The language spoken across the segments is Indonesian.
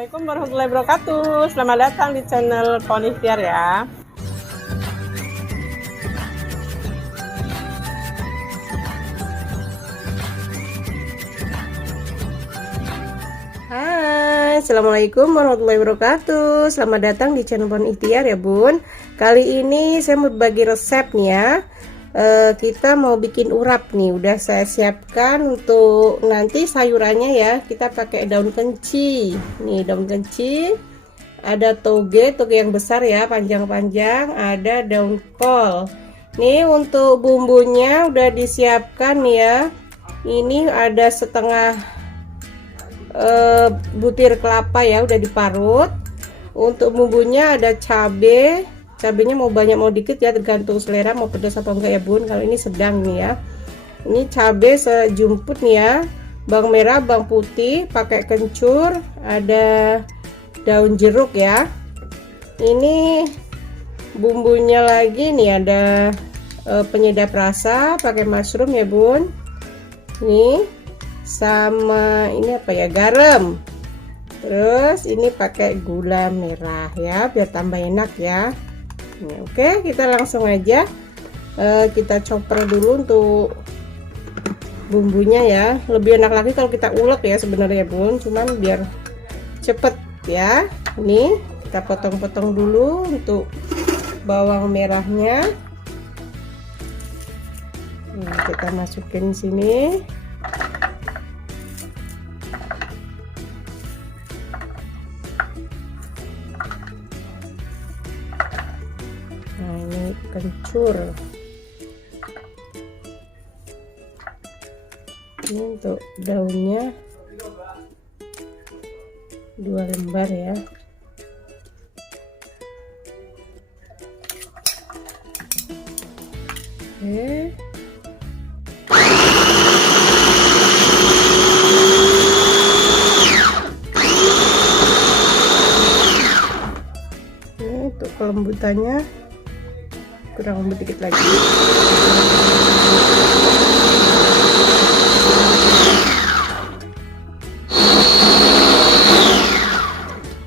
Assalamualaikum warahmatullahi wabarakatuh. Selamat datang di channel Pohon Ikhtiar ya. Hai, Assalamualaikum warahmatullahi wabarakatuh. Selamat datang di channel Pohon Ikhtiar ya bun. Kali ini saya mau bagi resep nih ya. Kita mau bikin urap nih, udah saya siapkan untuk nanti sayurannya ya. Kita pakai daun kenci nih, daun kenci, ada toge yang besar ya, panjang-panjang, ada daun kol nih. Untuk bumbunya udah disiapkan ya, ini ada setengah butir kelapa ya, udah diparut. Untuk bumbunya ada cabenya mau banyak mau dikit ya, tergantung selera mau pedas apa enggak ya bun. Kalau ini sedang nih ya, ini cabai sejumput nih ya, bawang merah, bawang putih, pakai kencur, ada daun jeruk ya. Ini bumbunya lagi nih, ada penyedap rasa, pakai mushroom ya bun. Nih sama ini apa ya, garam. Terus ini pakai gula merah ya, biar tambah enak ya. Oke, kita langsung aja kita chopper dulu untuk bumbunya ya. Lebih enak lagi kalau kita ulek ya sebenarnya bun, cuman biar cepet ya. Ini kita potong-potong dulu untuk bawang merahnya. Kita masukin sini. Nah, ini kencur. Ini untuk daunnya 2 lembar ya. Oke. Ini untuk kelembutannya kurang lembut dikit lagi.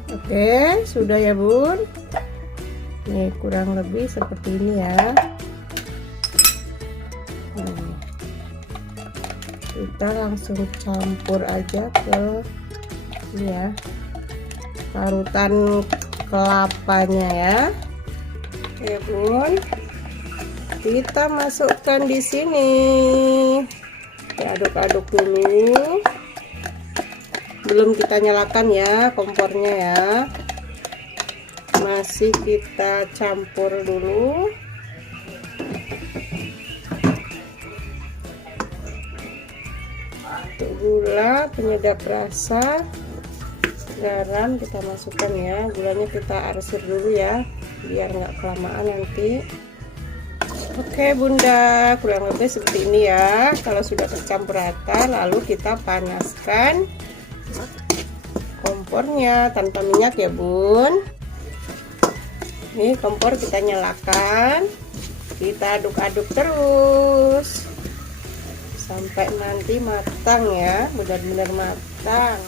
Oke, sudah ya bun. Ini kurang lebih seperti ini ya. Kita langsung campur aja ke ini ya, parutan kelapanya ya. Oke bun, kita masukkan di sini, aduk-aduk dulu. Belum kita nyalakan ya kompornya ya, masih kita campur dulu. Untuk gula, penyedap rasa, garam kita masukkan ya. Gulanya kita arsir dulu ya, biar nggak kelamaan nanti. Oke bunda, kurang lebih seperti ini ya. Kalau sudah tercampur rata, lalu kita panaskan kompornya tanpa minyak ya bun. Ini kompor kita nyalakan, kita aduk-aduk terus sampai nanti matang ya, benar-benar matang.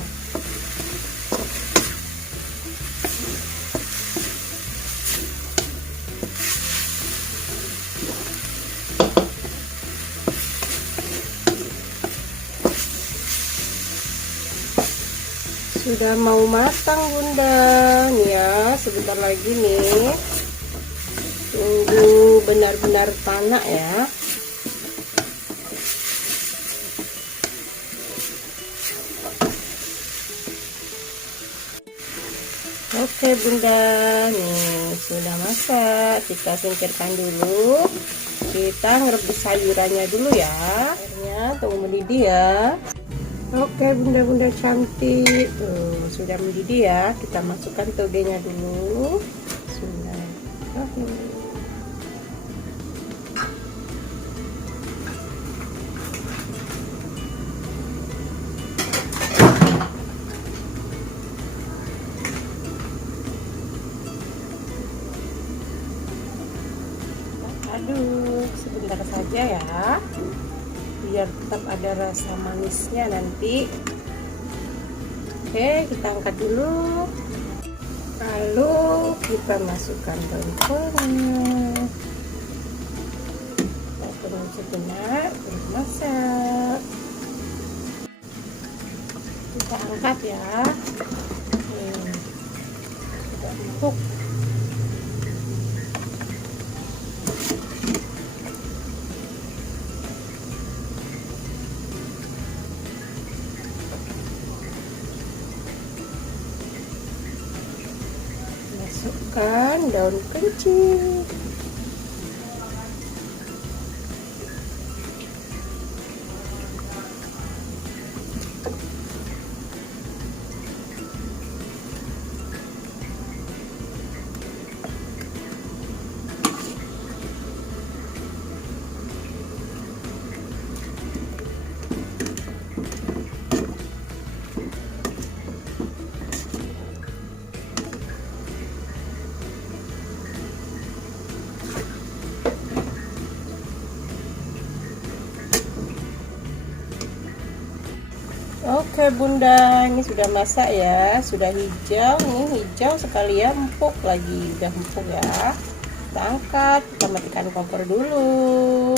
Sudah mau matang bunda nih ya, sebentar lagi nih, tunggu benar-benar panak ya. Oke bunda, nih sudah masak, kita singkirkan dulu. Kita ngerebus sayurannya dulu ya, airnya tunggu mendidih ya. Oke bunda-bunda cantik, tuh sudah mendidih ya. Kita masukkan togenya dulu. Sudah. Aduk sebentar saja ya, biar tetap ada rasa manisnya nanti. Oke, kita angkat dulu. Lalu kita masukkan daun tunggu sejenak untuk masak. Kita angkat ya. Tidak empuk. Masukkan daun kencing. Oke bunda, ini sudah masak ya, sudah hijau, ini hijau sekali ya, empuk lagi, udah empuk ya. Kita angkat, kita matikan kompor dulu.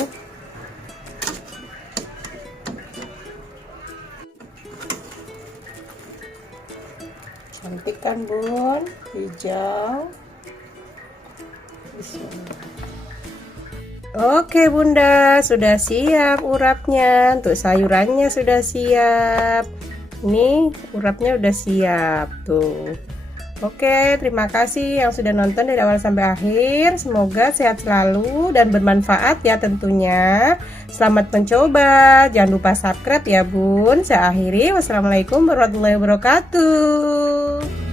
Cantik kan bun, hijau. Bismillah. Oke bunda, sudah siap urapnya. Untuk sayurannya sudah siap. Ini urapnya udah siap tuh. Oke, terima kasih yang sudah nonton dari awal sampai akhir. Semoga sehat selalu dan bermanfaat ya tentunya. Selamat mencoba. Jangan lupa subscribe ya bun. Saya akhiri. Wassalamualaikum warahmatullahi wabarakatuh.